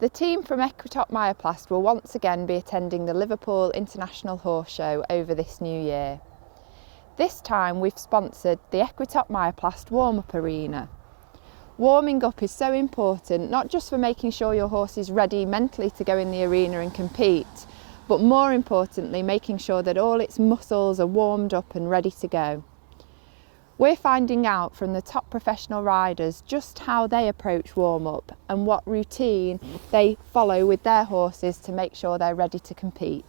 The team from Equitop Myoplast will once again be attending the Liverpool International Horse Show over this new year. This time we've sponsored the Equitop Myoplast warm-up arena. Warming up is so important, not just for making sure your horse is ready mentally to go in the arena and compete, but more importantly making sure that all its muscles are warmed up and ready to go. We're finding out from the top professional riders just how they approach warm-up and what routine they follow with their horses to make sure they're ready to compete.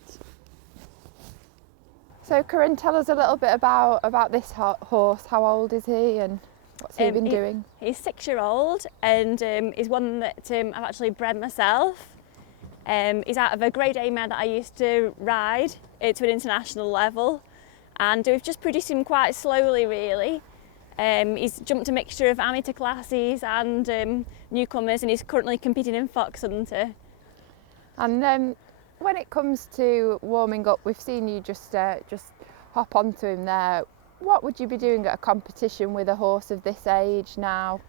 So Corinne, tell us a little bit about this horse. How old is he and what's he been doing? He's 6-year-old and he's one that I've actually bred myself. He's out of a Grade A mare that I used to ride to an international level. And we've just produced him quite slowly, really. He's jumped a mixture of amateur classes and newcomers, and he's currently competing in Fox Hunter. And when it comes to warming up, we've seen you just hop onto him there. What would you be doing at a competition with a horse of this age now,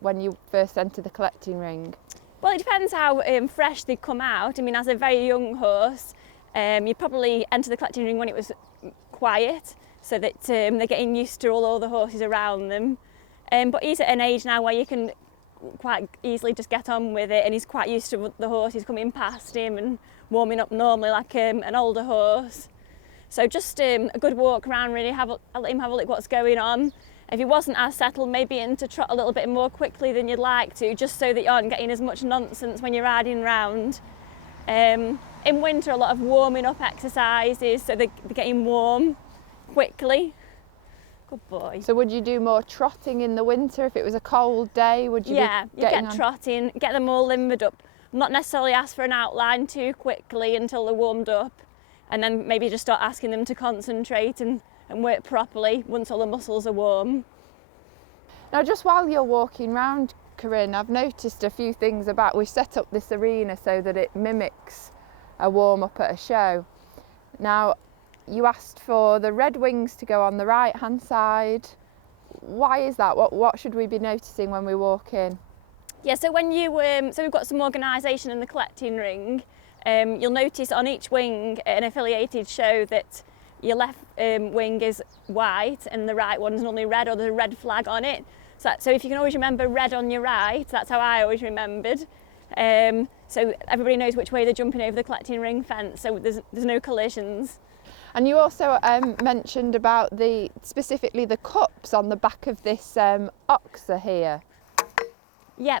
when you first enter the collecting ring? Well, it depends how fresh they come out. I mean, as a very young horse, you'd probably enter the collecting ring when it was quiet, so that they're getting used to all the horses around them. But he's at an age now where you can quite easily just get on with it, and he's quite used to the horses coming past him and warming up normally like an older horse. So just a good walk around, really. I'll let him have a look what's going on. If he wasn't as settled, maybe in to trot a little bit more quickly than you'd like to, just so that you aren't getting as much nonsense when you're riding round. In winter, a lot of warming up exercises, so they're getting warm quickly. Good boy. So would you do more trotting in the winter if it was a cold day? Would you? Yeah, you get trotting, get them all limbered up. Not necessarily ask for an outline too quickly until they're warmed up, and then maybe just start asking them to concentrate and work properly once all the muscles are warm. Now, just while you're walking around, Corinne, I've noticed a few things we've set up this arena so that it mimics a warm-up at a show. Now, you asked for the red wings to go on the right-hand side. Why is that? What should we be noticing when we walk in? Yeah, so when you so we've got some organisation in the collecting ring. You'll notice on each wing an affiliated show that your left wing is white and the right one is normally red, or there's a red flag on it. So if you can always remember red on your right, that's how I always remembered. So everybody knows which way they're jumping over the collecting ring fence, so there's no collisions. And you also mentioned about specifically the cups on the back of this oxer here. Yeah,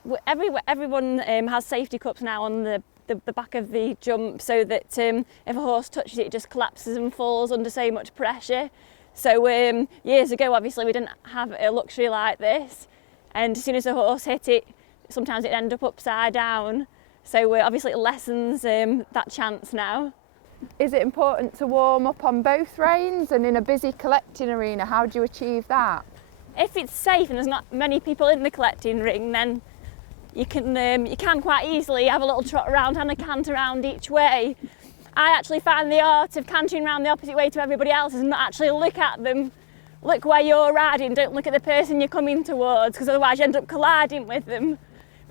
everyone has safety cups now on the back of the jump, so that if a horse touches it, it just collapses and falls under so much pressure. So years ago, obviously, we didn't have a luxury like this, and as soon as a horse hit it, sometimes it'd end up upside down. So obviously it lessens that chance now. Is it important to warm up on both reins? And in a busy collecting arena, how do you achieve that? If it's safe and there's not many people in the collecting ring, then you can quite easily have a little trot around and a cant around each way. I actually find the art of cantering around the opposite way to everybody else is not actually look at them. Look where you're riding, don't look at the person you're coming towards, because otherwise you end up colliding with them.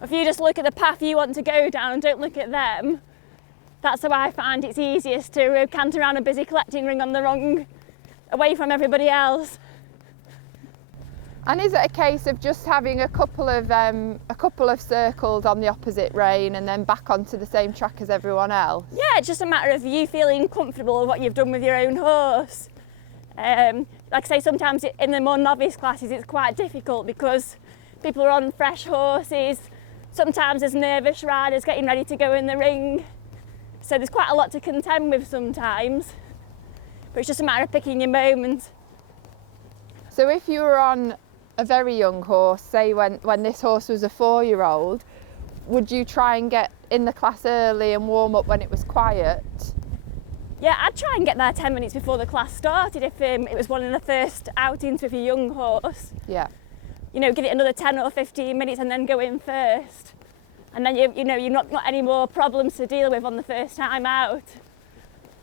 If you just look at the path you want to go down and don't look at them, that's how I find it's easiest to cant around a busy collecting ring away from everybody else. And is it a case of just having a couple of circles on the opposite rein and then back onto the same track as everyone else? Yeah, it's just a matter of you feeling comfortable with what you've done with your own horse. Like I say, sometimes in the more novice classes it's quite difficult because people are on fresh horses. Sometimes there's nervous riders getting ready to go in the ring. So there's quite a lot to contend with sometimes. But it's just a matter of picking your moment. So if you were on a very young horse, say when this horse was a 4-year-old, would you try and get in the class early and warm up when it was quiet? Yeah, I'd try and get there 10 minutes before the class started if it was one of the first outings with a young horse. Yeah. You know, give it another 10 or 15 minutes and then go in first. And then you've not got any more problems to deal with on the first time out.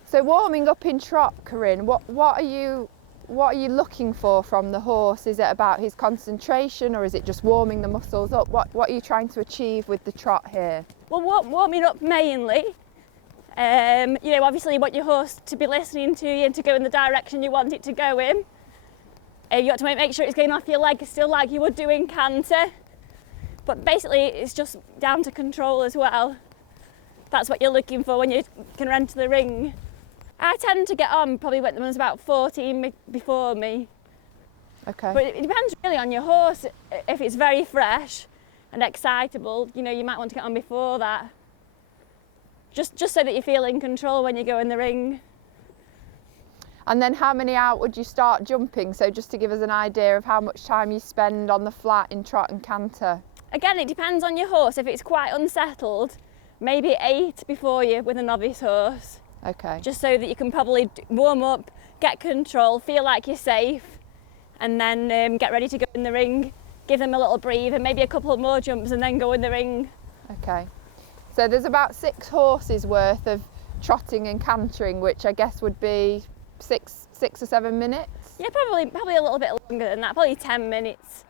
So warming up in trot, Corinne, what are you what are you looking for from the horse? Is it about his concentration, or is it just warming the muscles up? What are you trying to achieve with the trot here? Well, warming up mainly. You know, obviously you want your horse to be listening to you and to go in the direction you want it to go in. You got to make sure it's going off your leg still like you would do in canter. But basically it's just down to control as well. That's what you're looking for when you can enter the ring. I tend to get on probably when there's about 14 before me. Okay. But it depends really on your horse. If it's very fresh and excitable, you know, you might want to get on before that. Just so that you feel in control when you go in the ring. And then how many out would you start jumping? So just to give us an idea of how much time you spend on the flat in trot and canter. Again, it depends on your horse. If it's quite unsettled, maybe 8 before you with a novice horse. Okay. Just so that you can probably warm up, get control, feel like you're safe, and then get ready to go in the ring. Give them a little breathe and maybe a couple more jumps and then go in the ring. Okay. So there's about 6 horses worth of trotting and cantering, which I guess would be 6 or 7 minutes? Yeah, probably a little bit longer than that, probably 10 minutes.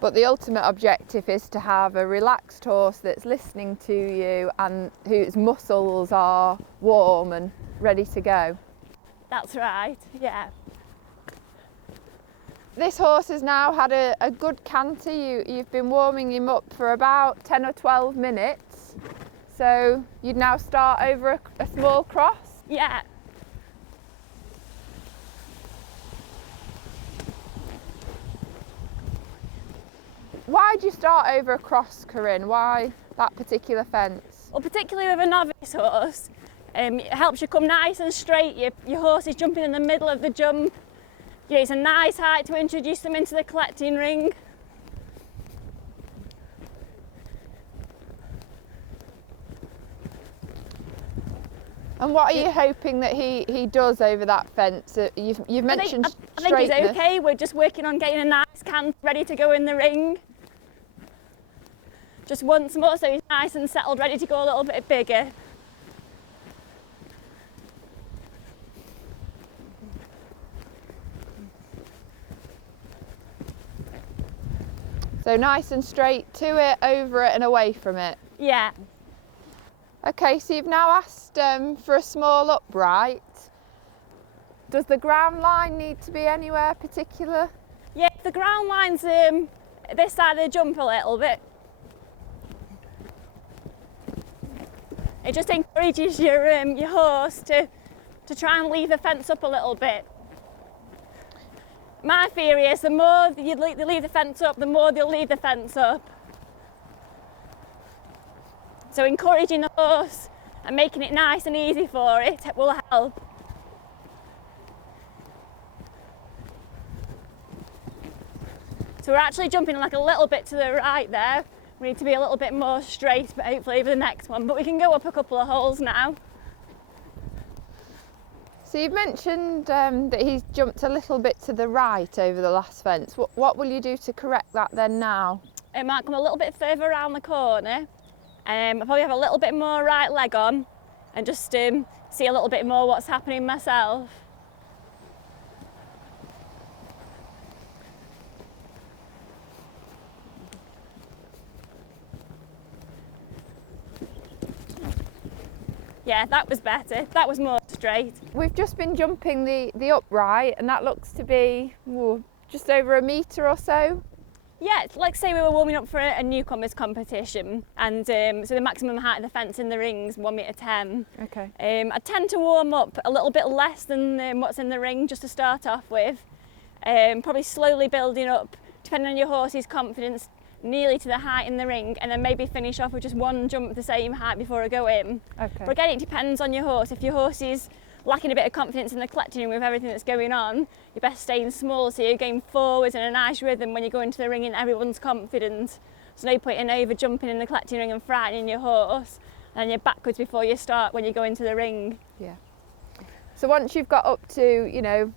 But the ultimate objective is to have a relaxed horse that's listening to you and whose muscles are warm and ready to go. That's right, yeah. This horse has now had a good canter. You've been warming him up for about 10 or 12 minutes. So you'd now start over a small cross? Yeah. Why do you start over a cross, Corinne? Why that particular fence? Well, particularly with a novice horse, it helps you come nice and straight. Your horse is jumping in the middle of the jump. You know, it's a nice height to introduce them into the collecting ring. And what are you hoping that he does over that fence? You've mentioned I think he's okay. We're just working on getting a nice canter ready to go in the ring. Just once more so he's nice and settled, ready to go a little bit bigger. So nice and straight to it, over it and away from it. Yeah. Okay, so you've now asked for a small upright. Does the ground line need to be anywhere particular? Yeah, the ground line's this side of the jump a little bit. It just encourages your horse to try and leave the fence up a little bit. My theory is the more you leave the fence up, the more they'll leave the fence up. So encouraging the horse and making it nice and easy for it will help. So we're actually jumping like a little bit to the right there. We need to be a little bit more straight, but hopefully for the next one. But we can go up a couple of holes now. So you've mentioned that he's jumped a little bit to the right over the last fence. What will you do to correct that then now? It might come a little bit further around the corner. I'll probably have a little bit more right leg on and just see a little bit more what's happening myself. Yeah, that was better. That was more straight. We've just been jumping the upright and that looks to be just over 1 metre or so. Yeah, like say we were warming up for a newcomers competition and so the maximum height of the fence in the ring's 1.10 metres. Okay. I tend to warm up a little bit less than what's in the ring just to start off with. Probably slowly building up, depending on your horse's confidence, nearly to the height in the ring, and then maybe finish off with just one jump the same height before I go in. Okay. But again, it depends on your horse. If your horse is lacking a bit of confidence in the collecting ring with everything that's going on, you're best staying small so you're going forwards in a nice rhythm when you go into the ring and everyone's confident. There's no point in over jumping in the collecting ring and frightening your horse, and then you're backwards before you start when you go into the ring. Yeah. So once you've got up to,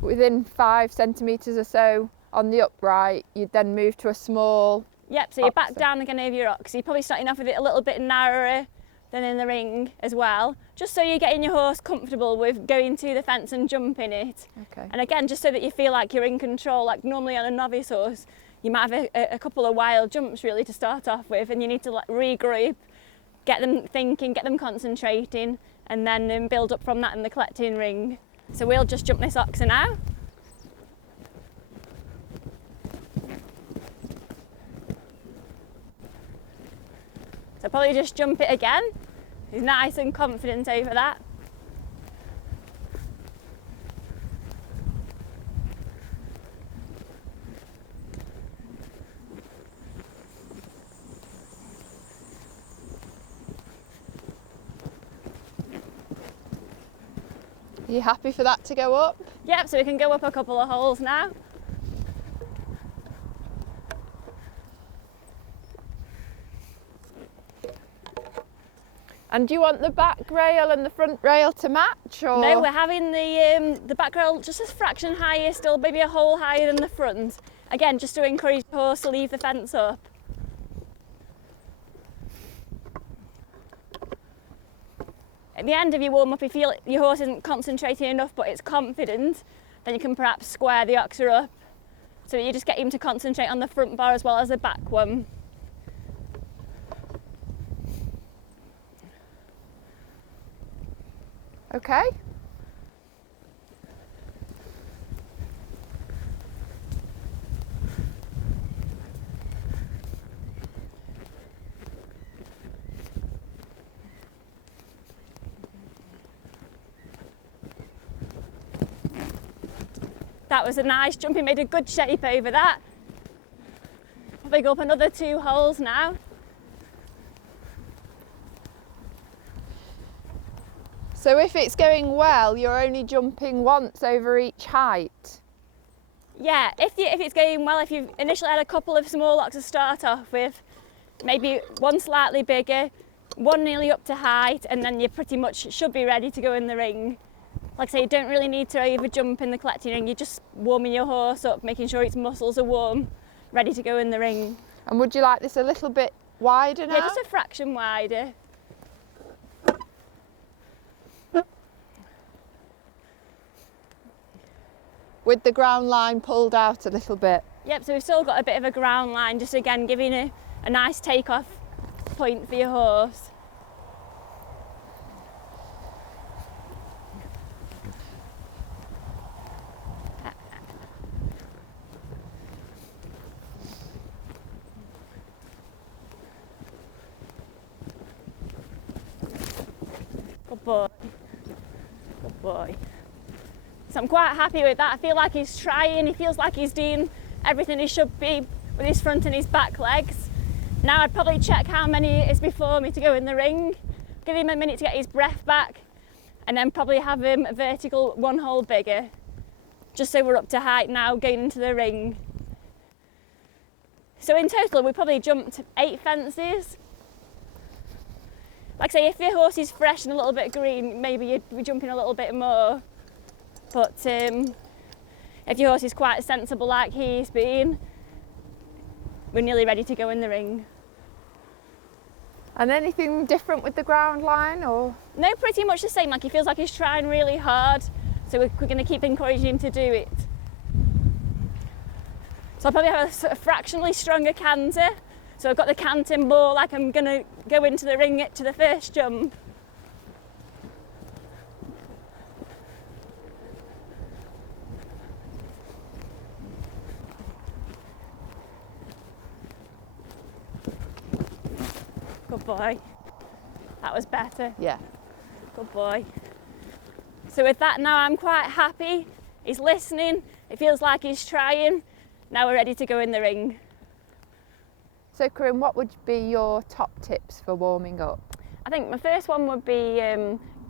within 5 centimetres or so on the upright, you'd then move to a small. Yep, so you're back down again over your rock. So you're probably starting off with it a little bit narrower, than in the ring as well, just so you're getting your horse comfortable with going to the fence and jumping it. Okay. And again, just so that you feel like you're in control. Like normally on a novice horse, you might have a couple of wild jumps really to start off with, and you need to like regroup, get them thinking, get them concentrating, and then build up from that in the collecting ring. So we'll just jump this oxer now. So probably just jump it again. He's nice and confident over that. Are you happy for that to go up? Yep, so we can go up a couple of holes now. And do you want the back rail and the front rail to match? Or? No, we're having the back rail just a fraction higher still, maybe a hole higher than the front. Again, just to encourage the horse to leave the fence up. At the end of your warm-up, if you feel your horse isn't concentrating enough but it's confident, then you can perhaps square the oxer up so that you just get him to concentrate on the front bar as well as the back one. Okay. That was a nice jump, he made a good shape over that. Probably go up another 2 holes now. So if it's going well, you're only jumping once over each height? Yeah, if it's going well, if you've initially had a couple of small locks to start off with, maybe one slightly bigger, one nearly up to height, and then you pretty much should be ready to go in the ring. Like I say, you don't really need to over jump in the collecting ring, you're just warming your horse up, making sure its muscles are warm, ready to go in the ring. And would you like this a little bit wider now? Yeah, just a fraction wider. With the ground line pulled out a little bit? Yep, so we've still got a bit of a ground line, just again giving a nice take-off point for your horse. Good boy. Good boy. So I'm quite happy with that. I feel like he's trying, he feels like he's doing everything he should be with his front and his back legs. Now I'd probably check how many it is before me to go in the ring, give him a minute to get his breath back, and then probably have him a vertical 1 hole bigger, just so we're up to height now going into the ring. So in total we probably jumped 8 fences. Like I say, if your horse is fresh and a little bit green, maybe you'd be jumping a little bit more. But if your horse is quite sensible like he's been, we're nearly ready to go in the ring. And anything different with the ground line, or? No, pretty much the same. Like he feels like he's trying really hard, so we're going to keep encouraging him to do it. So I'll probably have a fractionally stronger canter. So I've got the canter more like I'm going to go into the ring to the first jump. Good boy. That was better. Yeah. Good boy. So with that now I'm quite happy. He's listening. It feels like he's trying. Now we're ready to go in the ring. So Corinne, what would be your top tips for warming up? I think my first one would be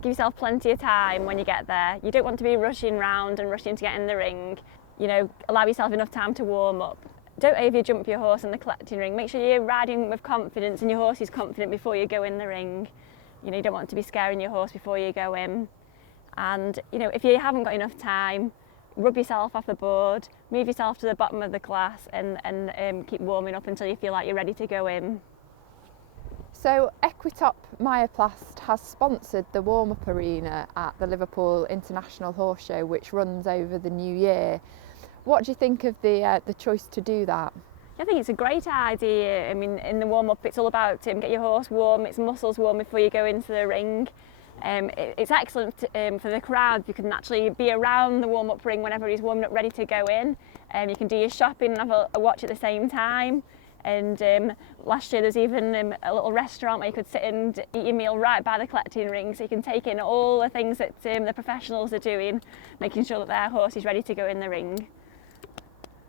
give yourself plenty of time when you get there. You don't want to be rushing round and rushing to get in the ring. You know, allow yourself enough time to warm up. Don't over jump your horse in the collecting ring. Make sure you're riding with confidence and your horse is confident before you go in the ring. You know, you don't want to be scaring your horse before you go in. And, you know, if you haven't got enough time, rub yourself off the board, move yourself to the bottom of the class and keep warming up until you feel like you're ready to go in. So Equitop Myoplast has sponsored the warm-up arena at the Liverpool International Horse Show, which runs over the new year. What do you think of the choice to do that? I think it's a great idea. I mean, in the warm-up, it's all about get your horse warm, its muscles warm before you go into the ring. It's excellent for the crowd. You can actually be around the warm-up ring whenever he's warming up, ready to go in. You can do your shopping and have a watch at the same time. And last year there's even a little restaurant where you could sit and eat your meal right by the collecting ring, so you can take in all the things that the professionals are doing, making sure that their horse is ready to go in the ring.